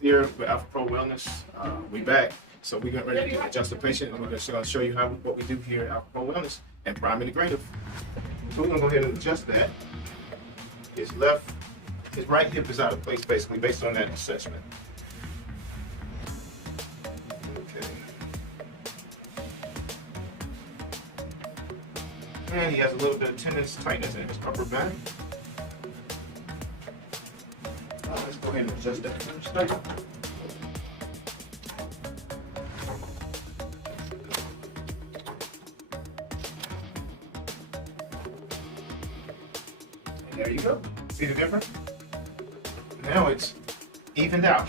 Here with Alpha Pro Wellness. We back. So we're getting ready to adjust the patient, and we're going to show you what we do here at Alpha Pro Wellness and Prime Integrative. So we're going to go ahead and adjust that. His right hip is out of place basically based on that assessment. Okay. And he has a little bit of tenderness, tightness in his upper back. Let's go ahead and adjust that first. And there you go. See the difference? Now it's evened out.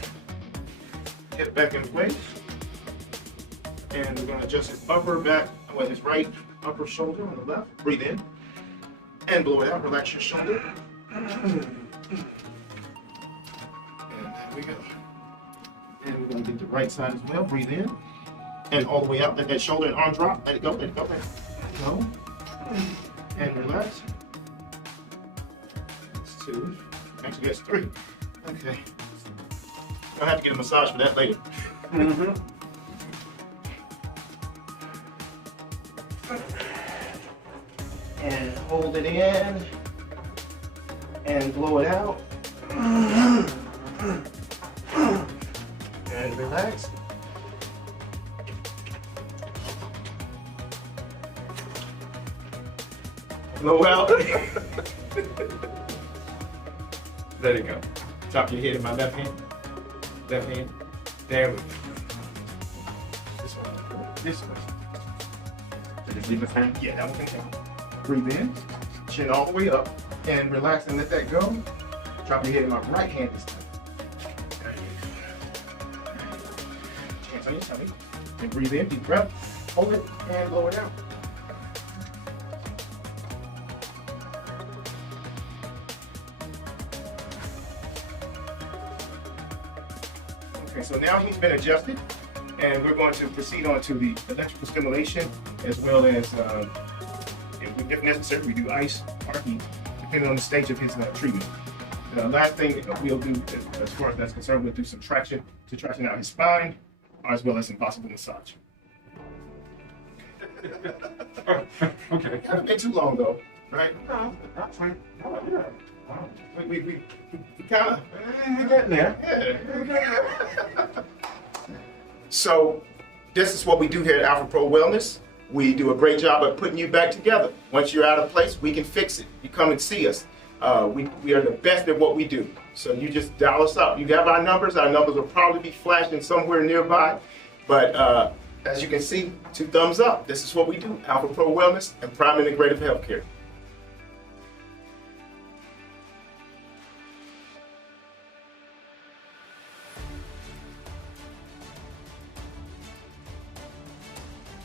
Get back in place. And we're going to adjust his upper back with his right upper shoulder on the left. Breathe in. And blow it out. Relax your shoulder. There we go. And we're going to get the right side as well. Breathe in. And all the way out. Let that shoulder and arm drop. Let it go. Let it go. Let it go. And relax. That's 2. Actually, that's 3. Okay. I'll have to get a massage for that later. And hold it in. And blow it out. And relax. Blow out. Let it go. Top your head in my left hand. Left hand. There we go. This one. This one. Just leave the hand? Yeah, that one can count. Breathe in. Chin all the way up. And relax and let that go. Drop your head in my right hand this time. Hands on your tummy. And breathe in, deep breath. Hold it and blow it out. Okay, so now he's been adjusted, and we're going to proceed on to the electrical stimulation, as well as, if necessary, we do ice or heat, depending on the stage of his treatment. The last thing we'll do, as far as that's concerned, we'll do some traction to traction out his spine, as well as some possible massage. Okay. Hasn't been too long though, right? No, that's fine. Oh, yeah. Wow. We kind of Getting there. yeah. So this is what we do here at Alpha Pro Wellness. We do a great job of putting you back together. Once you're out of place, we can fix it. You come and see us. We are the best at what we do. So you just dial us up. You have our numbers. Our numbers will probably be flashing somewhere nearby. But as you can see, 2 thumbs up. This is what we do. Alpha Pro Wellness and Prime Integrative Healthcare.